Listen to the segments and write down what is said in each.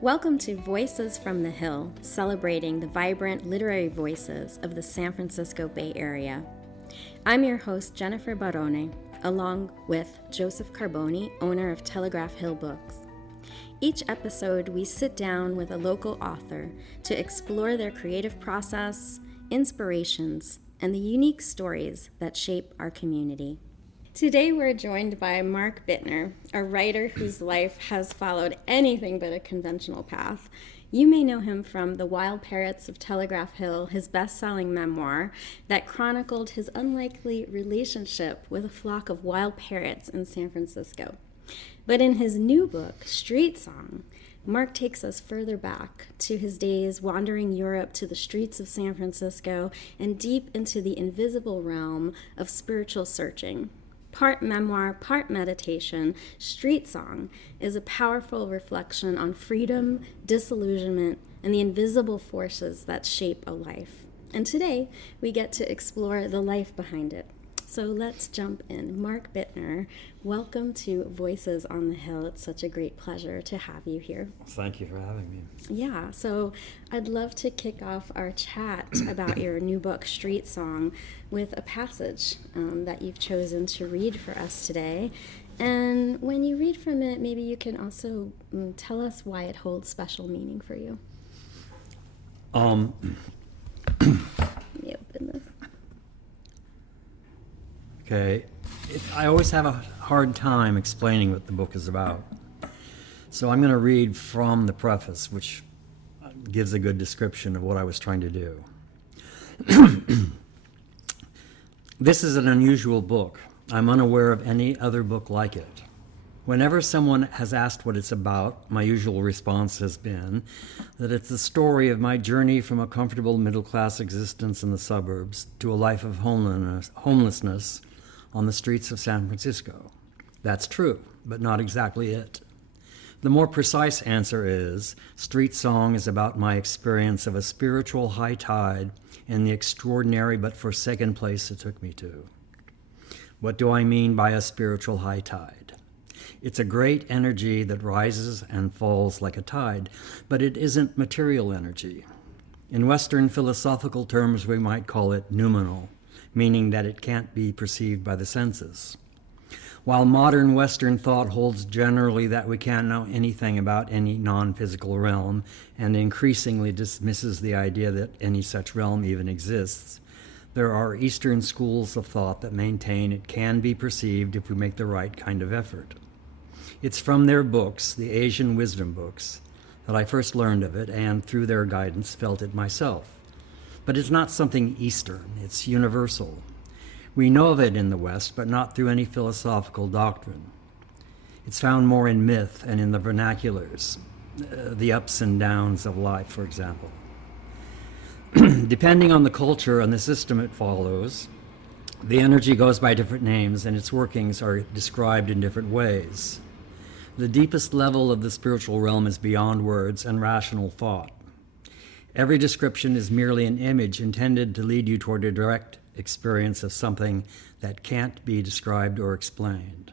Welcome to Voices from the Hill, celebrating the vibrant literary voices of the San Francisco Bay Area. I'm your host, Jennifer Barone, along with Joseph Carboni, owner of Telegraph Hill Books. Each episode, we sit down with a local author to explore their creative process, inspirations, and the unique stories that shape our community. Today we're joined by Mark Bittner, a writer whose life has followed anything but a conventional path. You may know him from The Wild Parrots of Telegraph Hill, his best-selling memoir that chronicled his unlikely relationship with a flock of wild parrots in San Francisco. But in his new book, Street Song, Mark takes us further back to his days wandering Europe to the streets of San Francisco and deep into the invisible realm of spiritual searching. Part memoir, part meditation, Street Song is a powerful reflection on freedom, disillusionment, and the invisible forces that shape a life. And today, we get to explore the life behind it. So let's jump in. Mark Bittner, welcome to Voices on the Hill. It's such a great pleasure to have you here. Thank you for having me. Yeah, so I'd love to kick off our chat about your new book, Street Song, with a passage that you've chosen to read for us today. And when you read from it, maybe you can also tell us why it holds special meaning for you. Let me open this. Okay, I always have a hard time explaining what the book is about. So I'm going to read from the preface, which gives a good description of what I was trying to do. This is an unusual book. I'm unaware of any other book like it. Whenever someone has asked what it's about, my usual response has been that it's the story of my journey from a comfortable middle-class existence in the suburbs to a life of homelessness on the streets of San Francisco. That's true, but not exactly it. The more precise answer is, Street Song is about my experience of a spiritual high tide in the extraordinary but forsaken place it took me to. What do I mean by a spiritual high tide? It's a great energy that rises and falls like a tide, but it isn't material energy. In Western philosophical terms, we might call it noumenal, meaning that it can't be perceived by the senses. While modern Western thought holds generally that we can't know anything about any non-physical realm and increasingly dismisses the idea that any such realm even exists, there are Eastern schools of thought that maintain it can be perceived if we make the right kind of effort. It's from their books, the Asian wisdom books, that I first learned of it and, through their guidance, felt it myself. But it's not something Eastern, it's universal. We know of it in the West, but not through any philosophical doctrine. It's found more in myth and in the vernaculars, the ups and downs of life, for example. Depending on the culture and the system it follows, the energy goes by different names and its workings are described in different ways. The deepest level of the spiritual realm is beyond words and rational thought. Every description is merely an image intended to lead you toward a direct experience of something that can't be described or explained.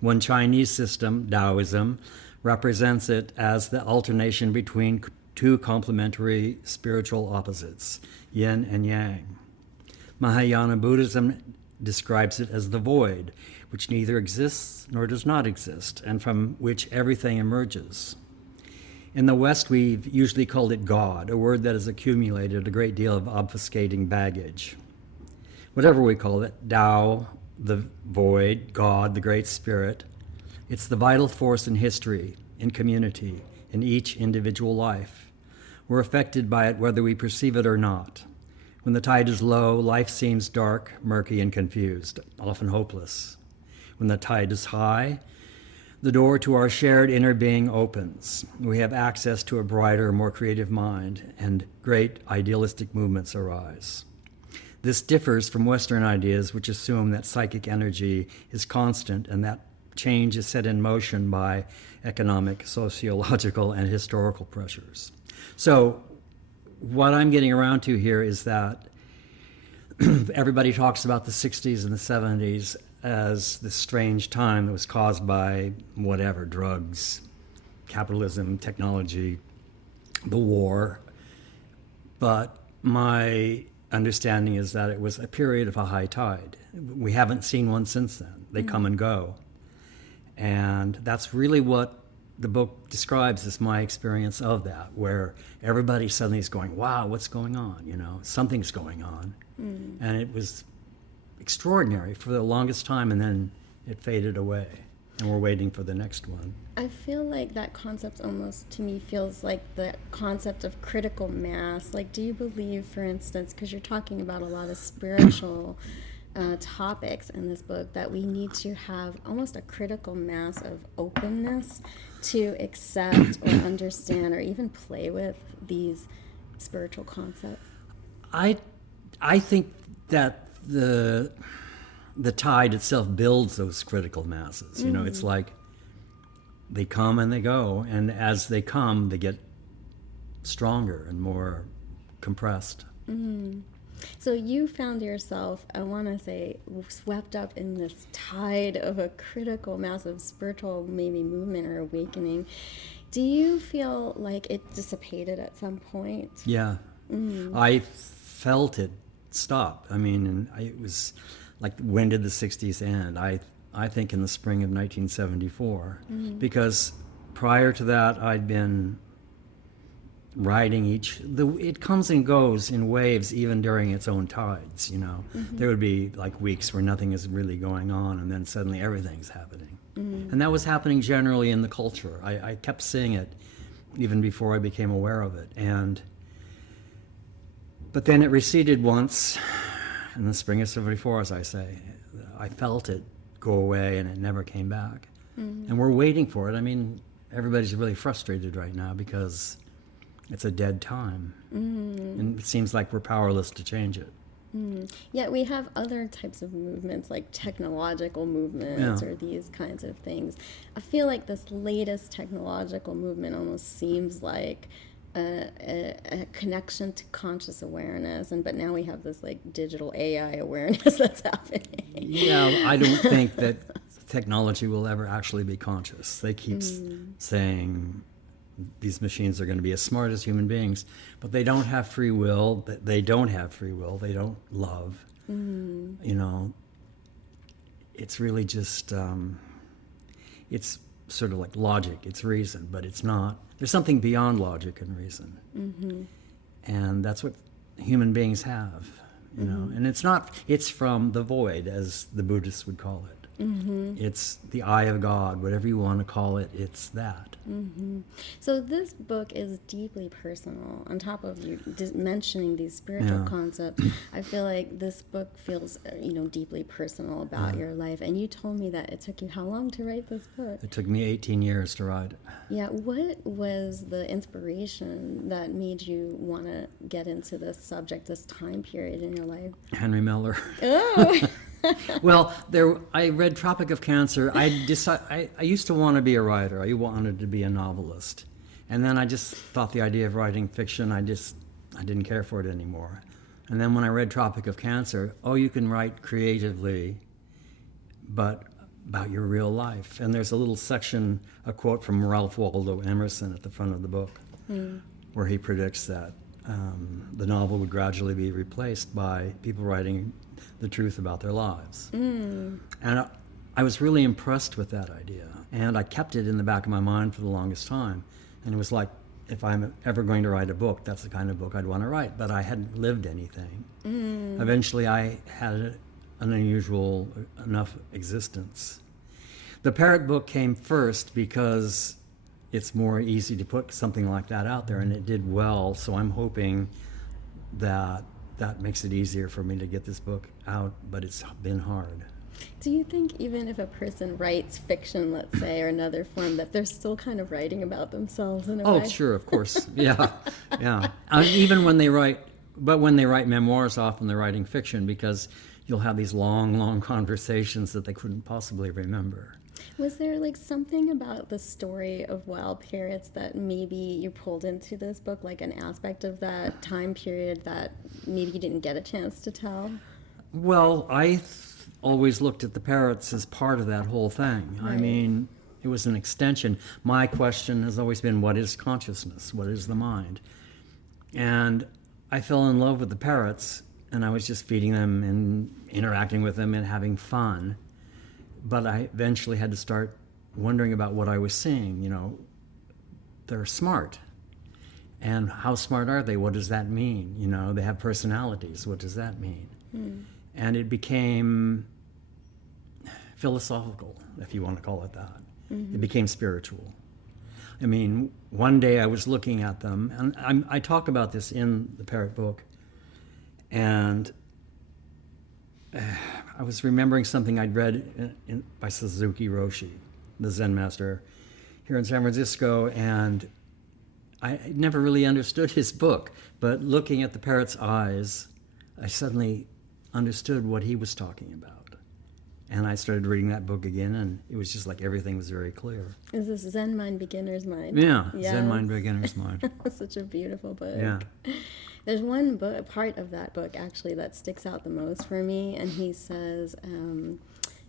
One Chinese system, Taoism, represents it as the alternation between two complementary spiritual opposites, yin and yang. Mahayana Buddhism describes it as the void, which neither exists nor does not exist, and from which everything emerges. In the West, we've usually called it God, a word that has accumulated a great deal of obfuscating baggage. Whatever we call it, Tao, the void, God, the Great Spirit, it's the vital force in history, in community, in each individual life. We're affected by it whether we perceive it or not. When the tide is low, life seems dark, murky, and confused, often hopeless. When the tide is high, the door to our shared inner being opens. We have access to a brighter, more creative mind, and great idealistic movements arise. This differs from Western ideas, which assume that psychic energy is constant and that change is set in motion by economic, sociological, and historical pressures. So what I'm getting around to here is that everybody talks about the 60s and the 70s as this strange time that was caused by whatever, drugs, capitalism, technology, the war. But my understanding is that it was a period of a high tide. We haven't seen one since then. They come and go. And that's really what the book describes as my experience of that, where everybody suddenly is going, wow, what's going on? You know, something's going on. And it was extraordinary for the longest time, and then it faded away. And we're waiting for the next one. I feel like that concept almost, to me, feels like the concept of critical mass. Like, do you believe, for instance, because you're talking about a lot of spiritual topics in this book, that we need to have almost a critical mass of openness to accept or understand or even play with these spiritual concepts? I think that the tide itself builds those critical masses. You know, it's like they come and they go, and as they come, they get stronger and more compressed. So you found yourself, I want to say, swept up in this tide of a critical mass of spiritual maybe movement or awakening. Do you feel like it dissipated at some point? Yeah. I felt it stop. I mean, it was like, when did the 60s end? I think in the spring of 1974, because prior to that I'd been writing it comes and goes in waves, even during its own tides, you know. There would be like weeks where nothing is really going on, and then suddenly everything's happening. And that was happening generally in the culture. I kept seeing it even before I became aware of it. But then it receded once in the spring of 74, as I say. I felt it go away, and it never came back. And we're waiting for it. I mean, everybody's really frustrated right now because it's a dead time. And it seems like we're powerless to change it. Yet we have other types of movements, like technological movements or these kinds of things. I feel like this latest technological movement almost seems like a connection to conscious awareness, but now we have this like digital AI awareness that's happening. Yeah, I don't think that technology will ever actually be conscious. They keep saying these machines are going to be as smart as human beings, but they don't have free will. They don't have free will. They don't love. You know, it's really just, it's sort of like logic. It's reason, but it's not. There's something beyond logic and reason. And that's what human beings have, you know. And it's from the void, as the Buddhists would call it. It's the eye of God, whatever you want to call it, it's that. So this book is deeply personal. On top of you mentioning these spiritual concepts, I feel like this book feels, deeply personal about your life. And you told me that it took you how long to write this book? It took me 18 years to write it. Yeah, what was the inspiration that made you want to get into this subject, this time period in your life? Henry Miller. Oh! Well, I read Tropic of Cancer. I used to want to be a writer. I wanted to be a novelist. And then I just thought the idea of writing fiction, I didn't care for it anymore. And then when I read Tropic of Cancer, you can write creatively, but about your real life. And there's a little section, a quote from Ralph Waldo Emerson at the front of the book, where he predicts that the novel would gradually be replaced by people writing the truth about their lives. And I was really impressed with that idea, and I kept it in the back of my mind for the longest time. And it was like, if I'm ever going to write a book, that's the kind of book I'd want to write, but I hadn't lived anything. Eventually I had an unusual enough existence. The Parrot book came first because it's more easy to put something like that out there, and it did well, so I'm hoping that makes it easier for me to get this book out, but it's been hard. Do you think even if a person writes fiction, let's say, or another form, that they're still kind of writing about themselves in a way? Oh, sure, of course. Yeah. Even when they write memoirs, often they're writing fiction, because you'll have these long conversations that they couldn't possibly remember. Was there like something about the story of Wild Parrots that maybe you pulled into this book, like an aspect of that time period that maybe you didn't get a chance to tell? Well, always looked at the parrots as part of that whole thing. I Right. mean, it was an extension. My question has always been, what is consciousness? What is the mind? And I fell in love with the parrots, and I was just feeding them and interacting with them and having fun. But I eventually had to start wondering about what I was seeing. You know, they're smart. And how smart are they? What does that mean? You know, they have personalities. What does that mean? And it became philosophical, if you want to call it that. It became spiritual. I mean, one day I was looking at them, and I talk about this in the parrot book, and I was remembering something I'd read by Suzuki Roshi, the Zen master here in San Francisco, and I never really understood his book, but looking at the parrot's eyes, I suddenly understood what he was talking about. And I started reading that book again, and it was just like everything was very clear. Is this Zen Mind, Beginner's Mind? Yeah, Yes. Zen Mind, Beginner's Mind. Such a beautiful book. Yeah. There's one book, part of that book actually, that sticks out the most for me, and he says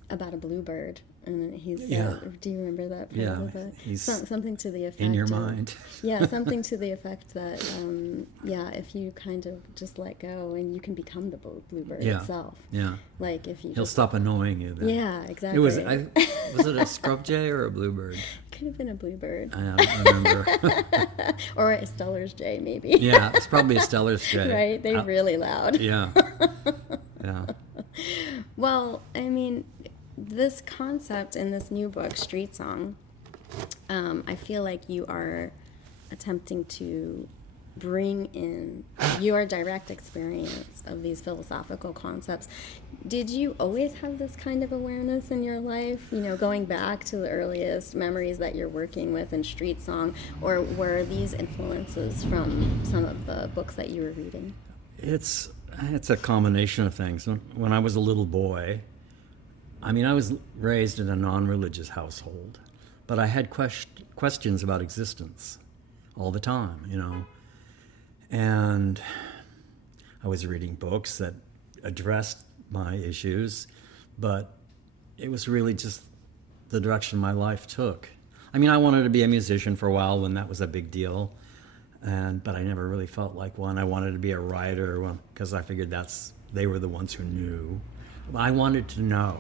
about a bluebird. And he's, Yeah. do you remember that part Yeah, of the book? he's Something to the effect In your of- mind. Yeah, something to the effect that, if you kind of just let go and you can become the bluebird Yeah. itself. Yeah. Like if you He'll just, stop annoying you then. yeah, exactly. It was, was it a scrub jay or a bluebird? Could have been a bluebird. I don't remember. Or a Stellar's jay, maybe. Yeah, it's probably a Stellar's jay. Right? They're really loud. Yeah. Yeah. Well, I mean, this concept in this new book, Street Song, I feel like you are attempting to bring in your direct experience of these philosophical concepts. Did you always have this kind of awareness in your life, you know, going back to the earliest memories that you're working with in Street Song, or were these influences from some of the books that you were reading? It's a combination of things. When I was a little boy, I mean, I was raised in a non-religious household, but I had questions about existence all the time, you know. And I was reading books that addressed my issues, but it was really just the direction my life took. I mean, I wanted to be a musician for a while when that was a big deal, but I never really felt like one. I wanted to be a writer because I figured they were the ones who knew. I wanted to know.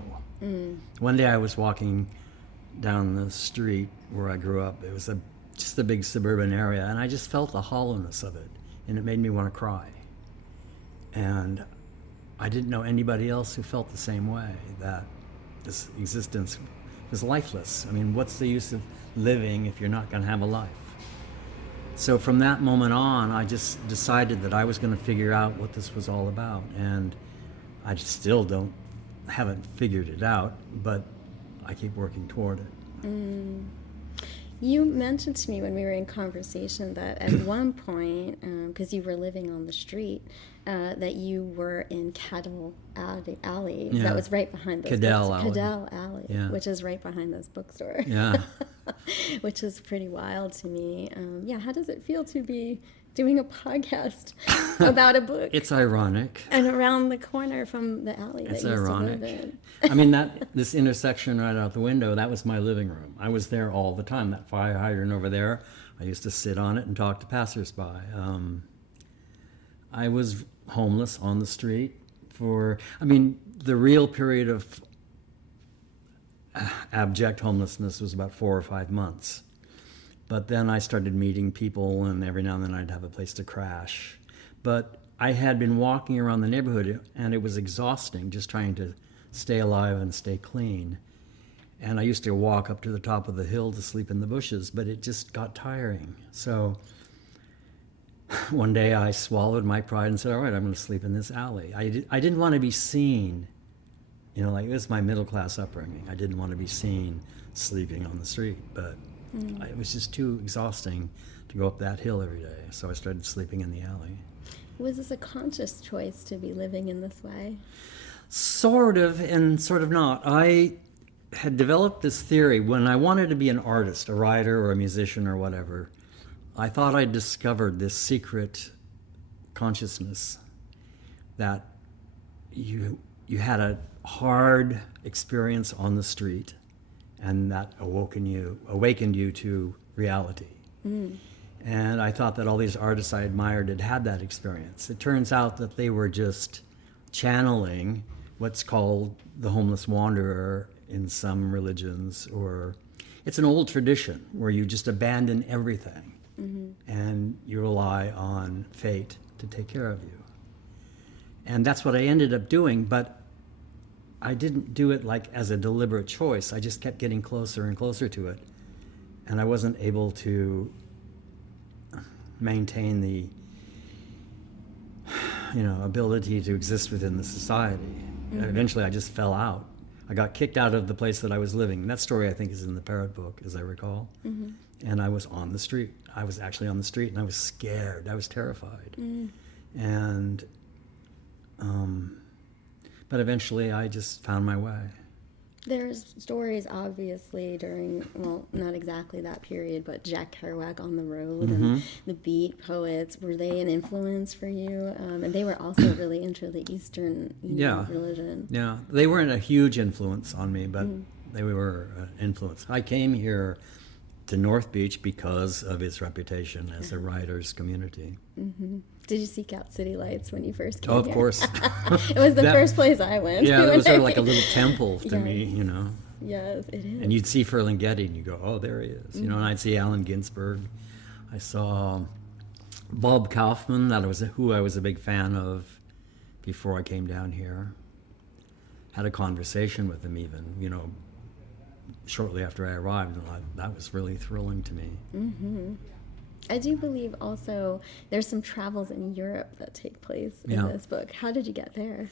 One day I was walking down the street where I grew up. It was just a big suburban area, and I just felt the hollowness of it, and it made me want to cry. And I didn't know anybody else who felt the same way, that this existence was lifeless. I mean, what's the use of living if you're not going to have a life? So from that moment on, I just decided that I was going to figure out what this was all about, and I still haven't figured it out, but I keep working toward it. You mentioned to me when we were in conversation that at one point, because you were living on the street, that you were in Cadell Alley. Yeah. That was right behind this Cadell book- Alley. Cadell Alley, Yeah. which is right behind this bookstore. Yeah. Which is pretty wild to me. How does it feel to be doing a podcast about a book It's ironic. and around the corner from the alley It's that you used ironic. to live in? I mean, this intersection right out the window, that was my living room. I was there all the time. That fire hydrant over there, I used to sit on it and talk to passersby. I was homeless on the street the real period of abject homelessness was about 4 or 5 months. But then I started meeting people, and every now and then I'd have a place to crash. But I had been walking around the neighborhood, and it was exhausting just trying to stay alive and stay clean. And I used to walk up to the top of the hill to sleep in the bushes, but it just got tiring. So one day I swallowed my pride and said, all right, I'm going to sleep in this alley. I didn't want to be seen. You know, like, it was my middle-class upbringing. I didn't want to be seen sleeping on the street, but it was just too exhausting to go up that hill every day. So I started sleeping in the alley. Was this a conscious choice to be living in this way? Sort of and sort of not. I had developed this theory when I wanted to be an artist, a writer or a musician or whatever. I thought I'd discovered this secret consciousness that you had hard experience on the street, and that awakened you to reality. And I thought that all these artists I admired had that experience. It turns out that they were just channeling what's called the homeless wanderer in some religions, or it's an old tradition where you just abandon everything and you rely on fate to take care of you. And that's what I ended up doing, but I didn't do it like as a deliberate choice. I just kept getting closer and closer to it. And I wasn't able to maintain the ability to exist within the society. Eventually I just fell out. I got kicked out of the place that I was living. And that story, I think, is in the Parrot book, as I recall. And I was on the street. I was actually on the street, and I was scared. I was terrified. And but eventually I just found my way. There's stories, obviously, during, well, not exactly that period, but Jack Kerouac on the road and the Beat poets. Were they an influence for you? And they were also really into the Eastern religion. Yeah, they weren't a huge influence on me, but they were an influence. I came here to North Beach because of its reputation as a writer's community. Did you seek out City Lights when you first came Oh, of here? course. It was the first place I went. Yeah, it was sort of like a little temple to me, Yes, it is. And you'd see Ferlinghetti and you go, oh, there he is. And I'd see Allen Ginsberg. I saw Bob Kaufman, who I was a big fan of before I came down here. Had a conversation with him even, shortly after I arrived. And that was really thrilling to me. I do believe also there's some travels in Europe that take place in this book. How did you get there?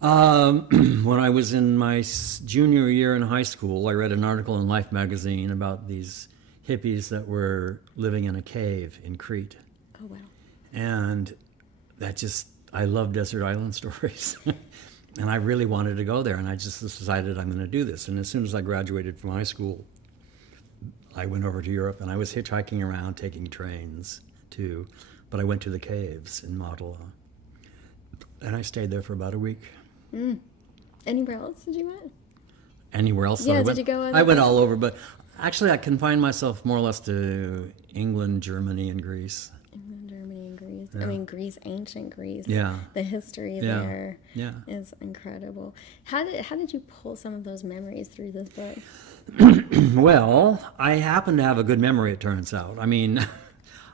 When I was in my junior year in high school, I read an article in Life magazine about these hippies that were living in a cave in Crete. Oh, wow. And I love desert island stories. And I really wanted to go there, and I just decided I'm going to do this. And as soon as I graduated from high school, I went over to Europe, and I was hitchhiking around, taking trains too. But I went to the caves in Matala, and I stayed there for about a week. Anywhere else did you went? Anywhere else? Yeah, did you go? I went all over, but actually I confined myself more or less to England, Germany, and Greece. England, Germany, and Greece. Yeah. I mean, Greece, ancient Greece. Yeah. The history there is incredible. How did you pull some of those memories through this book? Well, I happen to have a good memory, it turns out. I mean,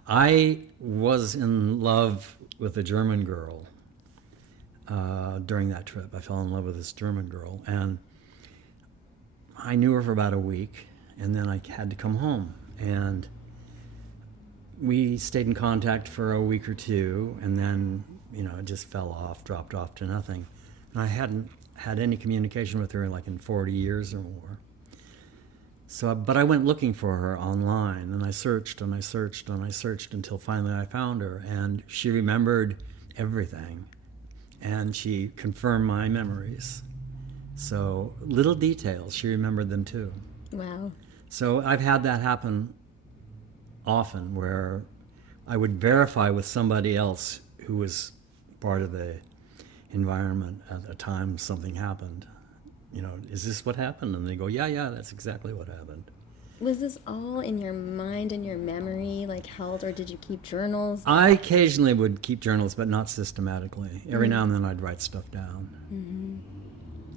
I was in love with a German girl during that trip. I fell in love with this German girl, and I knew her for about a week, and then I had to come home. And we stayed in contact for a week or two, and then, it just fell off, dropped off to nothing. And I hadn't had any communication with her in 40 years or more. But I went looking for her online, and I searched and I searched and I searched until finally I found her, and she remembered everything, and she confirmed my memories. So little details, she remembered them too. Wow. So I've had that happen often, where I would verify with somebody else who was part of the environment at a time something happened. Is this what happened? And they go, yeah, that's exactly what happened. Was this all in your mind and your memory, held, or did you keep journals? I occasionally would keep journals, but not systematically. Every now and then I'd write stuff down.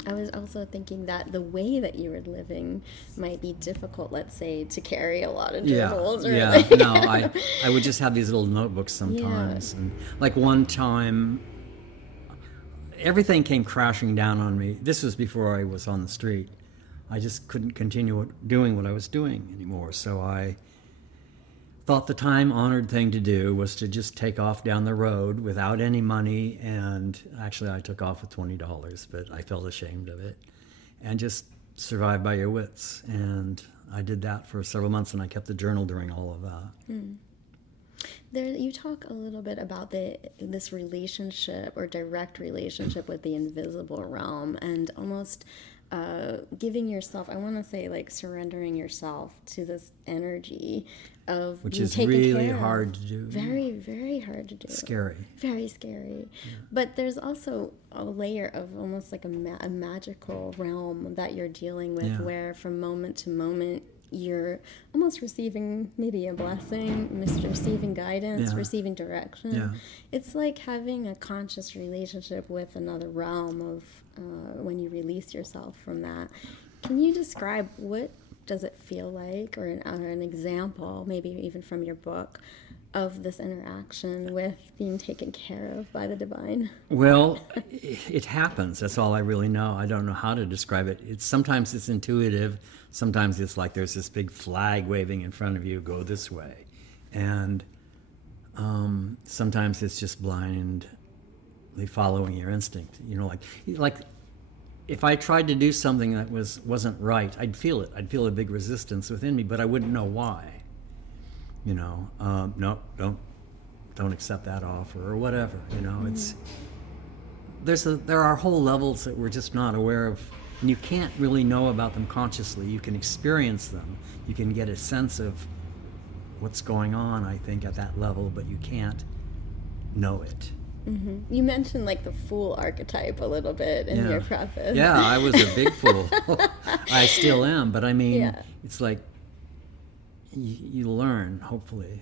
I was also thinking that the way that you were living might be difficult, let's say, to carry a lot of journals. No, I would just have these little notebooks sometimes. And one time, everything came crashing down on me. This was before I was on the street. I just couldn't continue doing what I was doing anymore. So I thought the time-honored thing to do was to just take off down the road without any money. And actually, I took off with $20, but I felt ashamed of it. And just survive by your wits. And I did that for several months, and I kept a journal during all of that. You talk a little bit about this relationship or direct relationship with the invisible realm, and almost giving yourself, I want to say like surrendering yourself to this energy of which being is taken really care of. hard to do. Very, very hard to do. Scary. Very scary. Yeah. But there's also a layer of almost like a magical realm that you're dealing with, where from moment to moment you're almost receiving maybe a blessing, receiving guidance, receiving direction. Yeah. It's like having a conscious relationship with another realm of when you release yourself from that. Can you describe what does it feel like, or an example, maybe even from your book, of this interaction with being taken care of by the divine? Well, it happens. That's all I really know. I don't know how to describe it. Sometimes it's intuitive. Sometimes it's like there's this big flag waving in front of you, go this way. And sometimes it's just blindly following your instinct. Like if I tried to do something that wasn't right, I'd feel it. I'd feel a big resistance within me, but I wouldn't know why. No, don't accept that offer or whatever. It's there are whole levels that we're just not aware of, and you can't really know about them consciously. You can experience them. You can get a sense of what's going on, I think, at that level, but you can't know it. Mm-hmm. You mentioned like the fool archetype a little bit in your preface. Yeah, I was a big fool. I still am, but I mean, it's like you learn, hopefully,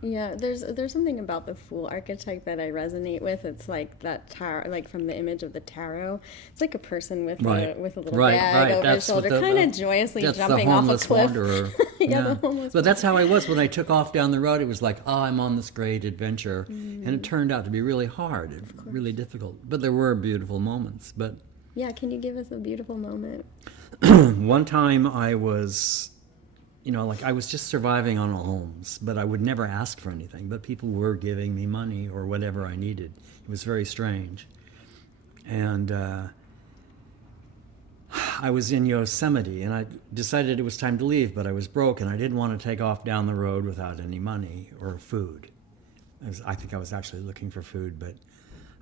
Yeah, there's something about the fool archetype that I resonate with. It's like that tarot, like from the image of the tarot. It's like a person with a little bag over his shoulder, kind of joyously jumping off a cliff. The homeless. But that's how I was when I took off down the road. It was like, I'm on this great adventure, and it turned out to be really hard, really difficult. But there were beautiful moments. But yeah, can you give us a beautiful moment? One time I was. I was just surviving on alms, but I would never ask for anything. But people were giving me money or whatever I needed. It was very strange. And I was in Yosemite, and I decided it was time to leave, but I was broke, and I didn't want to take off down the road without any money or food. I think I was actually looking for food, but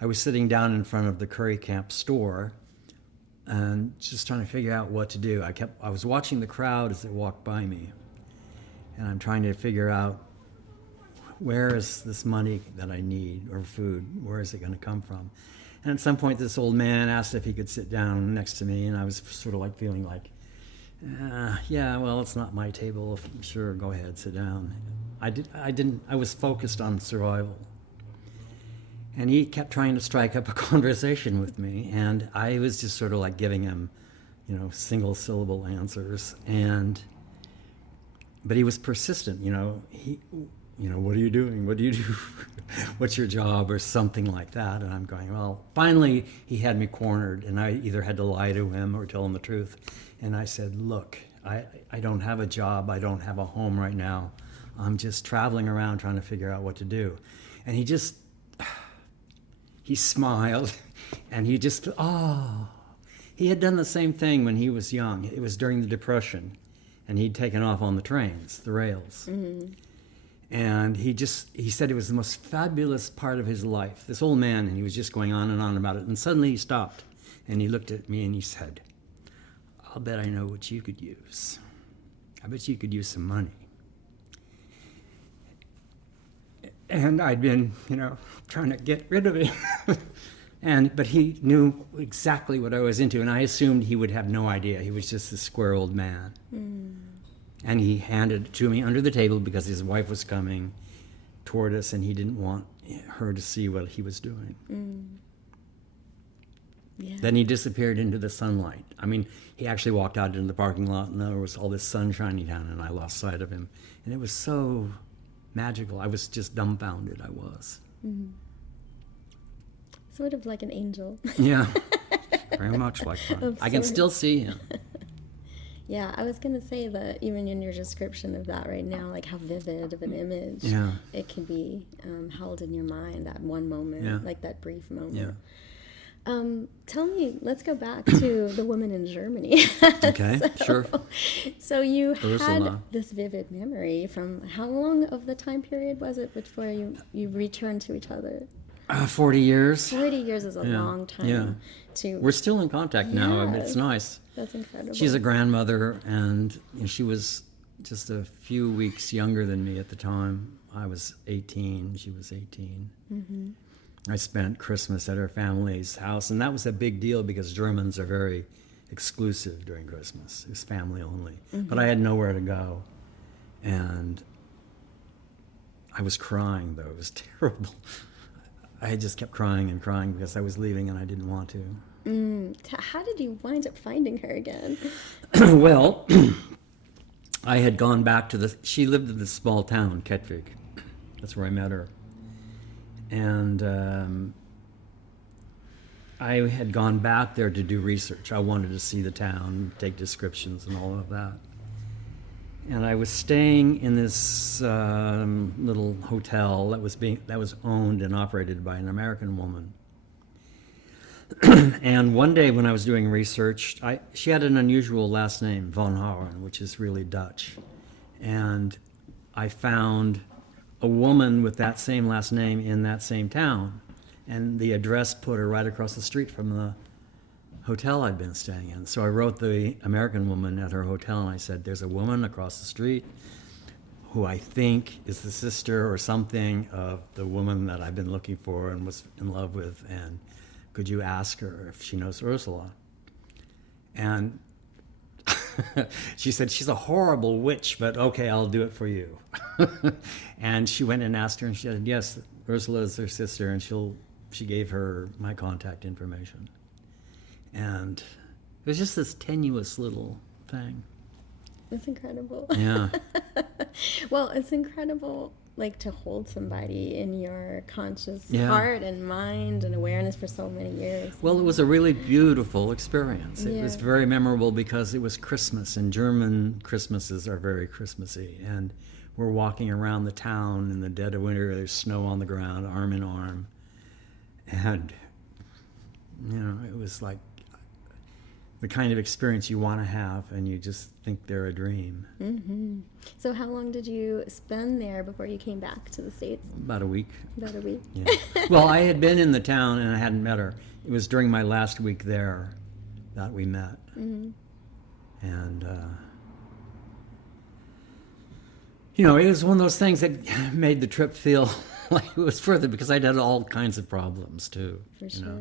I was sitting down in front of the Curry Camp store and just trying to figure out what to do. I was watching the crowd as it walked by me, and I'm trying to figure out, where is this money that I need, or food, where is it going to come from? And at some point this old man asked if he could sit down next to me, and I was sort of like feeling like, well, it's not my table, sure, go ahead, sit down. I was focused on survival. And he kept trying to strike up a conversation with me, and I was just sort of like giving him, single syllable answers. But he was persistent. What are you doing? What do you do? What's your job, or something like that? And I'm going, well. Finally, he had me cornered, and I either had to lie to him or tell him the truth. And I said, look, I don't have a job. I don't have a home right now. I'm just traveling around trying to figure out what to do. And he smiled, and he just, he had done the same thing when he was young. It was during the Depression, and he'd taken off on the trains, the rails. Mm-hmm. And he said it was the most fabulous part of his life. This old man, and he was just going on and on about it. And suddenly he stopped, and he looked at me, and he said, I'll bet I know what you could use. I bet you could use some money. And I'd been, trying to get rid of him. But he knew exactly what I was into, and I assumed he would have no idea. He was just a square old man. Mm. And he handed it to me under the table because his wife was coming toward us, and he didn't want her to see what he was doing. Mm. Yeah. Then he disappeared into the sunlight. I mean, he actually walked out into the parking lot, and there was all this sun shining down, and I lost sight of him. And it was so magical. I was just dumbfounded. I was. Mm-hmm. Sort of like an angel. Yeah, very much like that. I can still see him. Yeah, I was going to say that even in your description of that right now, like how vivid of an image it can be held in your mind, that one moment, like that brief moment. Yeah. Tell me, let's go back to the woman in Germany. Okay, sure. So you had this vivid memory from how long of the time period was it before you returned to each other? 40 years. 40 years is a Yeah, long time. yeah. To We're still in contact now. I mean, it's Yes. nice. That's incredible. She's a grandmother, and she was just a few weeks younger than me at the time. I was 18. She was 18. Mm-hmm. I spent Christmas at her family's house, and that was a big deal because Germans are very exclusive during Christmas. It was family only. Mm-hmm. But I had nowhere to go, and I was crying, though. It was terrible. I just kept crying and crying because I was leaving and I didn't want to. How did you wind up finding her again? Well, I had gone back to she lived in this small town, Ketvik. That's where I met her. And I had gone back there to do research. I wanted to see the town, take descriptions and all of that. And I was staying in this little hotel that was owned and operated by an American woman. And one day when I was doing research, she had an unusual last name, Von Haren, which is really Dutch. And I found a woman with that same last name in that same town. And the address put her right across the street from the hotel I'd been staying in. So I wrote the American woman at her hotel and I said, there's a woman across the street who I think is the sister or something of the woman that I've been looking for and was in love with, and could you ask her if she knows Ursula? And she said, she's a horrible witch, but okay, I'll do it for you. And she went and asked her, and she said, yes, Ursula is her sister, and she gave her my contact information. And it was just this tenuous little thing. That's incredible. Yeah. Well, it's incredible, like, to hold somebody in your conscious Yeah. heart and mind and awareness for so many years. Well, it was a really beautiful experience. It Yeah. was very memorable because it was Christmas, and German Christmases are very Christmassy. And we're walking around the town in the dead of winter. There's snow on the ground, arm in arm. And, it was like the kind of experience you want to have, and you just think they're a dream. Mm-hmm. So how long did you spend there before you came back to the States? About a week. About a week. Yeah. Well, I had been in the town and I hadn't met her. It was during my last week there that we met. Mm-hmm. And, it was one of those things that made the trip feel like it was further because I'd had all kinds of problems too. For sure.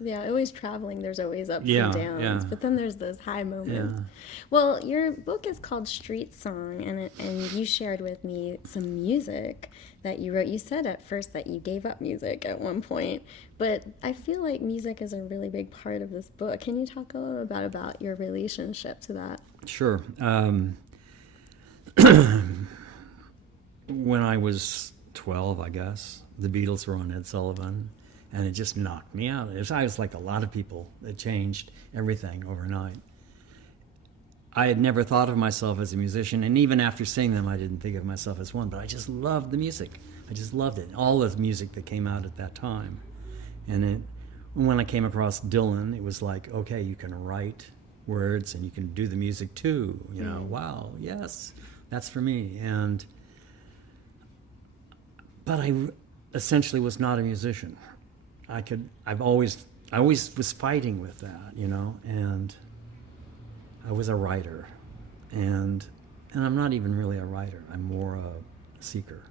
Yeah, always traveling, there's always ups Yeah, and downs. yeah. But then there's those high moments. Yeah. Well, your book is called Street Song, and you shared with me some music that you wrote. You said at first that you gave up music at one point, but I feel like music is a really big part of this book. Can you talk a little bit about your relationship to that? Sure. When I was 12, I guess, the Beatles were on Ed Sullivan, and it just knocked me out. I was like a lot of people. It changed everything overnight. I had never thought of myself as a musician, and even after seeing them, I didn't think of myself as one, but I just loved the music. I just loved it, all the music that came out at that time. And when I came across Dylan, it was like, okay, you can write words and you can do the music too. Wow, yes, that's for me. But I essentially was not a musician. I always was fighting with that, and I was a writer, and I'm not even really a writer. I'm more a seeker.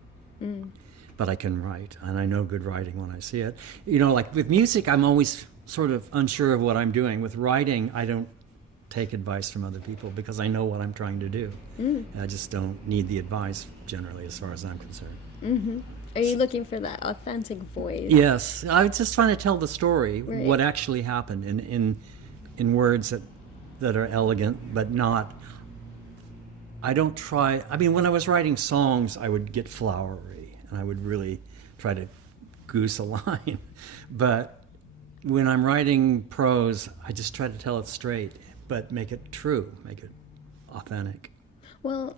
But I can write, and I know good writing when I see it. Like with music, I'm always sort of unsure of what I'm doing. With writing, I don't take advice from other people because I know what I'm trying to do. I just don't need the advice generally, as far as I'm concerned. Mm-hmm. Are you looking for that authentic voice? Yes, I was just trying to tell the story, Right. what actually happened in words that are elegant, but not. I don't try. I mean, when I was writing songs, I would get flowery, and I would really try to goose a line. But when I'm writing prose, I just try to tell it straight, but make it true, make it authentic. Well,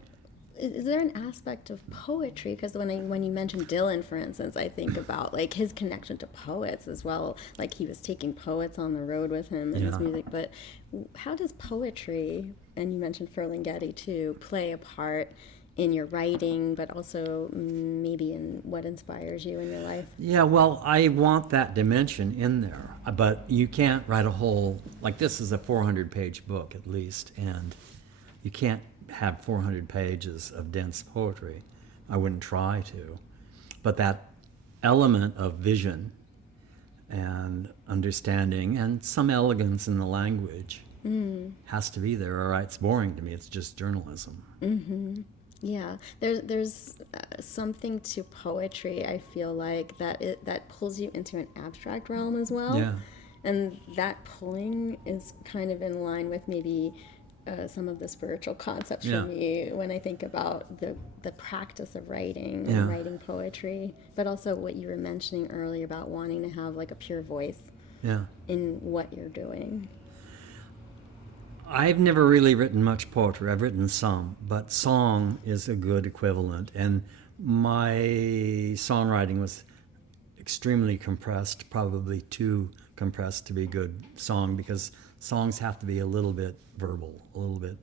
is there an aspect of poetry? Because when you mentioned Dylan, for instance, I think about like his connection to poets as well. Like he was taking poets on the road with him in his Yeah. music. But how does poetry, and you mentioned Ferlinghetti too, play a part in your writing, but also maybe in what inspires you in your life? Yeah, well, I want that dimension in there, but you can't write a whole, like this is a 400-page book at least, and you can't have 400 pages of dense poetry. I wouldn't try to. But that element of vision and understanding and some elegance in the language has to be there, or it's boring to me. It's just journalism. Yeah, there's something to poetry, I feel like, that pulls you into an abstract realm as well. Yeah. And that pulling is kind of in line with maybe some of the spiritual concepts Yeah. for me when I think about the practice of writing Yeah. and writing poetry, but also what you were mentioning earlier about wanting to have like a pure voice Yeah. in what you're doing. I've never really written much poetry. I've written some, but song is a good equivalent. And my songwriting was extremely compressed, probably too compressed to be good song, because songs have to be a little bit verbal, a little bit,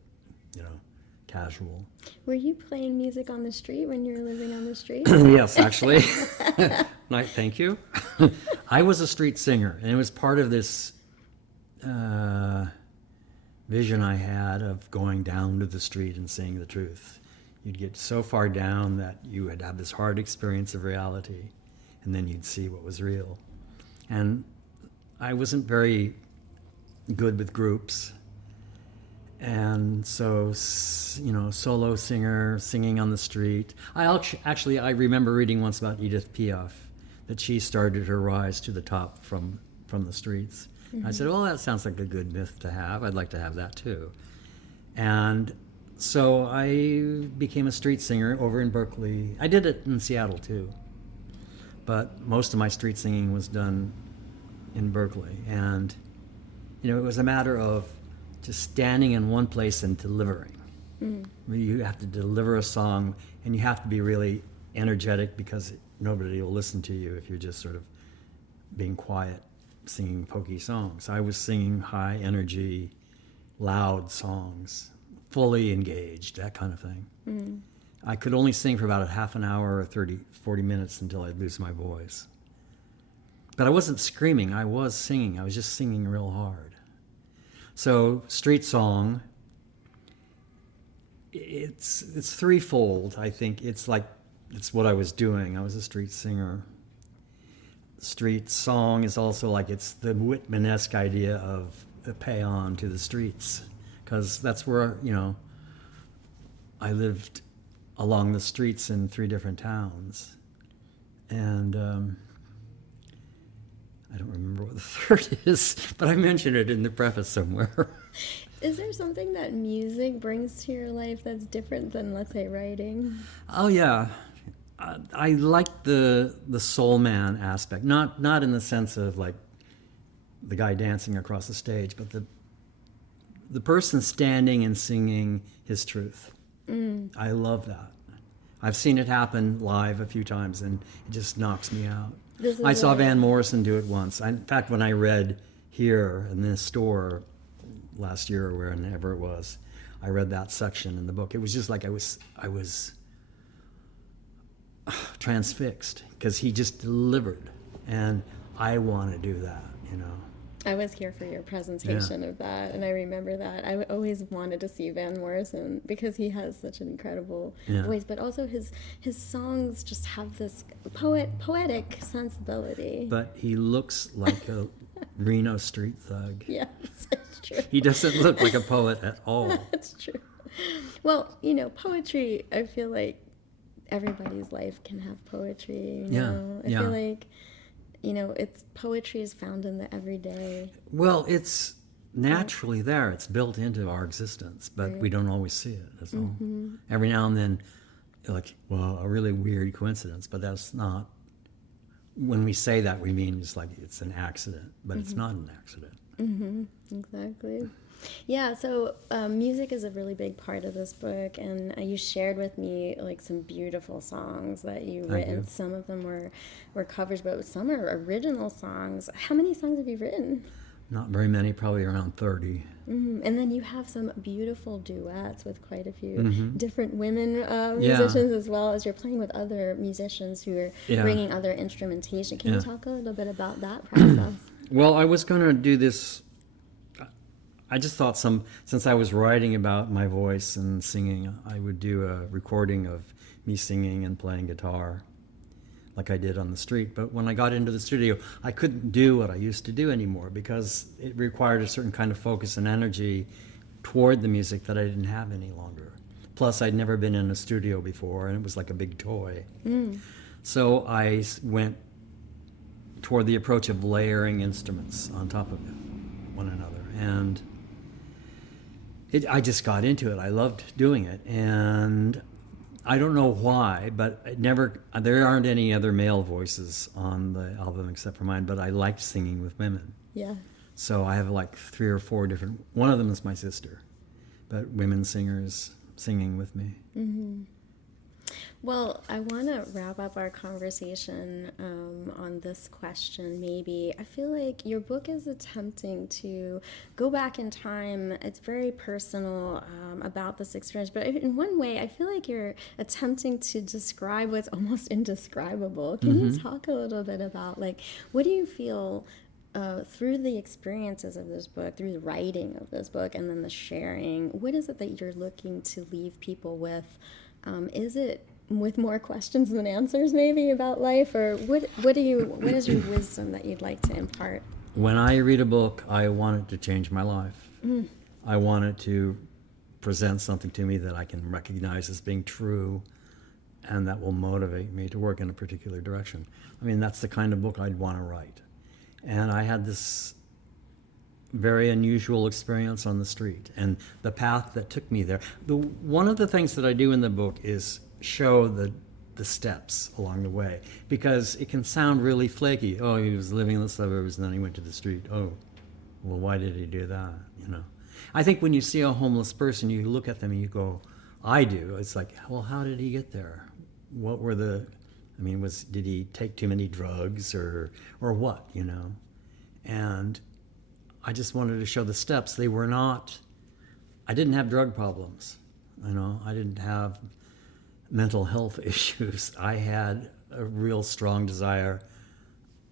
casual. Were you playing music on the street when you were living on the street? Yes, actually. Thank you. I was a street singer, and it was part of this vision I had of going down to the street and saying the truth. You'd get so far down that you would have this hard experience of reality, and then you'd see what was real. And I wasn't very good with groups, and so solo singer, singing on the street. I remember reading once about Edith Piaf, that she started her rise to the top from the streets. I said, well, that sounds like a good myth to have. I'd like to have that too. And so I became a street singer over in Berkeley. I did it in Seattle too, but most of my street singing was done in Berkeley. And it was a matter of just standing in one place and delivering. You have to deliver a song, and you have to be really energetic, because nobody will listen to you if you're just sort of being quiet, singing pokey songs. I was singing high energy, loud songs, fully engaged, that kind of thing. I could only sing for about a half an hour or 40 minutes until I'd lose my voice. But I wasn't screaming, I was singing. I was just singing real hard. So street song, it's threefold, I think. It's what I was doing. I was a street singer. Street song is also it's the Whitman-esque idea of a paean to the streets, because that's where, I lived along the streets in 3 different towns. And I don't remember what the third is, but I mentioned it in the preface somewhere. Is there something that music brings to your life that's different than, let's say, writing? Oh, yeah. I like the soul man aspect, not in the sense of the guy dancing across the stage, but the person standing and singing his truth. I love that. I've seen it happen live a few times, and it just knocks me out. I saw Van Morrison do it once. In fact, when I read here in this store last year or wherever it was, I read that section in the book. It was just like I was transfixed, because he just delivered, and I want to do that. I was here for your presentation of that, and I remember that. I always wanted to see Van Morrison because he has such an incredible voice, but also his songs just have this poetic sensibility. But he looks like a Reno street thug. Yes, it's true. He doesn't look like a poet at all. That's true. Well, poetry, I feel like everybody's life can have poetry, I feel like it's poetry is found in the everyday. Well, it's naturally there. It's built into our existence, but we don't always see it. That's all. Every now and then, a really weird coincidence, but that's not. When we say that, we mean it's an accident, but it's not an accident. Exactly. Yeah, so music is a really big part of this book, and you shared with me some beautiful songs that you've written. Some of them were covers, but some are original songs. How many songs have you written? Not very many, probably around 30. And then you have some beautiful duets with quite a few Mm-hmm. different women musicians, as well as you're playing with other musicians who are bringing other instrumentation. Can you talk a little bit about that process? Well, I was going to do this. I just thought since I was writing about my voice and singing, I would do a recording of me singing and playing guitar like I did on the street. But when I got into the studio, I couldn't do what I used to do anymore because it required a certain kind of focus and energy toward the music that I didn't have any longer. Plus, I'd never been in a studio before, and it was like a big toy. So I went toward the approach of layering instruments on top of one another. And I just got into it. I loved doing it. And I don't know why, but there aren't any other male voices on the album except for mine, but I liked singing with women. Yeah. So I have like 3 or 4 different, one of them is my sister, but women singers singing with me. Mm-hmm. Well, I want to wrap up our conversation on this question, maybe. I feel like your book is attempting to go back in time. It's very personal about this experience, but in one way, I feel like you're attempting to describe what's almost indescribable. Can you talk a little bit about, like, what do you feel through the experiences of this book, through the writing of this book, and then the sharing? What is it that you're looking to leave people with? Is it with more questions than answers, maybe, about life, or what is your wisdom that you'd like to impart? When I read a book, I want it to change my life. I want it to present something to me that I can recognize as being true and that will motivate me to work in a particular direction. I mean, that's the kind of book I'd want to write. And I had this very unusual experience on the street and the path that took me there. One of the things that I do in the book is show the steps along the way, because it can sound really flaky. Oh, he was living in the suburbs and then he went to the street. Oh, well, why did he do that? I think when you see a homeless person, you look at them and you go, I do. It's like, well, how did he get there? What were did he take too many drugs or what, And I just wanted to show the steps. I didn't have drug problems. I didn't have mental health issues. I had a real strong desire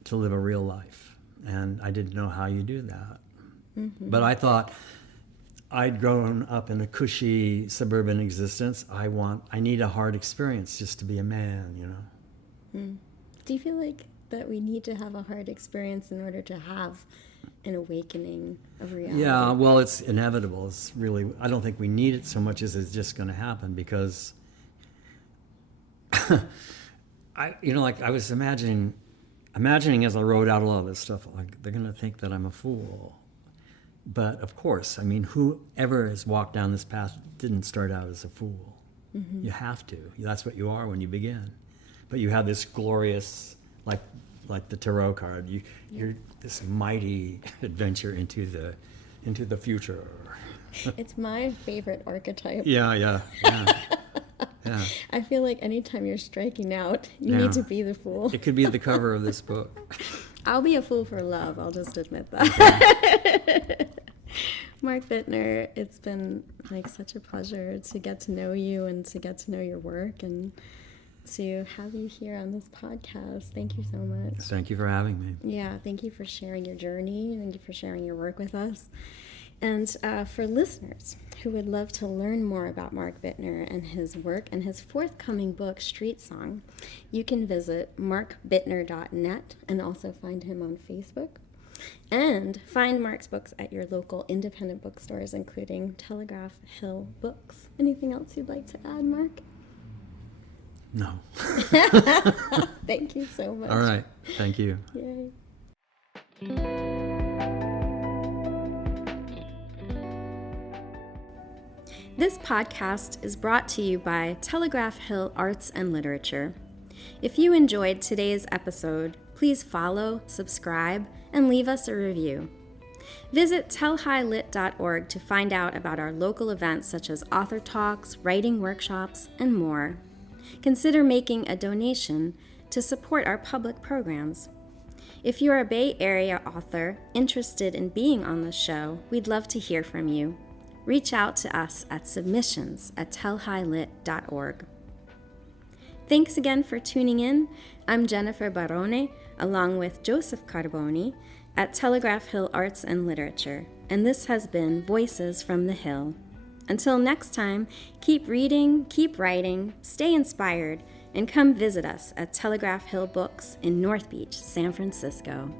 to live a real life. And I didn't know how you do that. Mm-hmm. But I thought I'd grown up in a cushy suburban existence. I need a hard experience just to be a man, Do you feel like that we need to have a hard experience in order to have an awakening of reality? Yeah, well, it's inevitable. I don't think we need it so much as it's just going to happen, because I was imagining as I wrote out a lot of this stuff, like, they're going to think that I'm a fool. But of course, whoever has walked down this path didn't start out as a fool. Mm-hmm. You have to. That's what you are when you begin. But you have this glorious, like the tarot card. You're this mighty adventure into the future. It's my favorite archetype. Yeah. I feel like anytime you're striking out, you need to be the fool. It could be the cover of this book. I'll be a fool for love. I'll just admit that. Okay. Mark Bittner, it's been like such a pleasure to get to know you and to get to know your work and to have you here on this podcast. Thank you so much. Thank you for having me. Yeah, thank you for sharing your journey. Thank you for sharing your work with us. And for listeners who would love to learn more about Mark Bittner and his work and his forthcoming book, Street Song, you can visit markbittner.net and also find him on Facebook. And find Mark's books at your local independent bookstores, including Telegraph Hill Books. Anything else you'd like to add, Mark? No. Thank you so much. All right. Thank you. Yay. This podcast is brought to you by Telegraph Hill Arts and Literature. If you enjoyed today's episode, please follow, subscribe, and leave us a review. Visit tellhighlit.org to find out about our local events such as author talks, writing workshops, and more. Consider making a donation to support our public programs. If you're a Bay Area author interested in being on the show, we'd love to hear from you. Reach out to us at submissions@telhighlit.org. Thanks again for tuning in. I'm Jennifer Barone, along with Joseph Carboni at Telegraph Hill Arts and Literature, and this has been Voices from the Hill. Until next time, keep reading, keep writing, stay inspired, and come visit us at Telegraph Hill Books in North Beach, San Francisco.